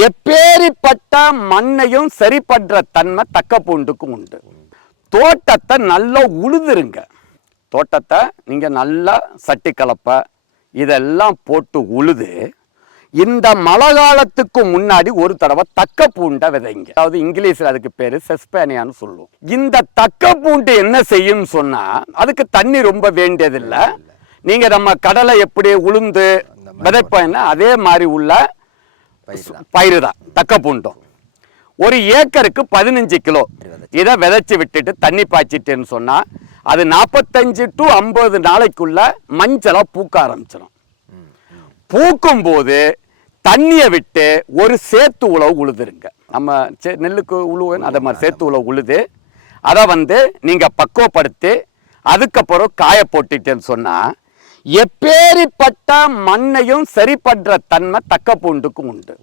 எப்பேரிப்பட்ட மண்ணையும் சரிபடுற தன்மை தக்க பூண்டுக்கும் உண்டு. தோட்டத்தை நல்லா உழுதுருங்க. தோட்டத்தை நீங்கள் நல்லா சட்டி கலப்பை இதெல்லாம் போட்டு உழுது இந்த மழை காலத்துக்கு முன்னாடி ஒரு தடவை தக்க பூண்டை விதைங்க. அதாவது இங்கிலீஷில் அதுக்கு பேர் செஸ்பேனியான்னு சொல்லுவோம். இந்த தக்க பூண்டு என்ன செய்யும் சொன்னால் அதுக்கு தண்ணி ரொம்ப வேண்டியதில்லை. நீங்கள் நம்ம கடலை எப்படி உளுந்து விதைப்போன்னா அதே மாதிரி உள்ள பயிறு தான் தக்க பூண்டும். ஒரு ஏக்கருக்கு 15 கிலோ இதை விதைச்சி விட்டுட்டு தண்ணி பாய்ச்சிட்டுன்னு சொன்னால் அது 45 to 50 நாளைக்குள்ள மஞ்சளாக பூக்க ஆரம்பிச்சிடும். பூக்கும் போது தண்ணியை விட்டு ஒரு சேத்து உழவு உழுதுருங்க. நம்ம நெல்லுக்கு உழுவுன்னு அதே மாதிரி சேத்து உழவு உழுது அதை நீங்கள் பக்குவப்படுத்தி அதுக்கப்புறம் காய போட்டுட்டேன்னு சொன்னால் எப்பேரிப்பட்ட மண்ணையும் சரிபடுற தன்மை தக்க பூண்டுக்கும் உண்டு.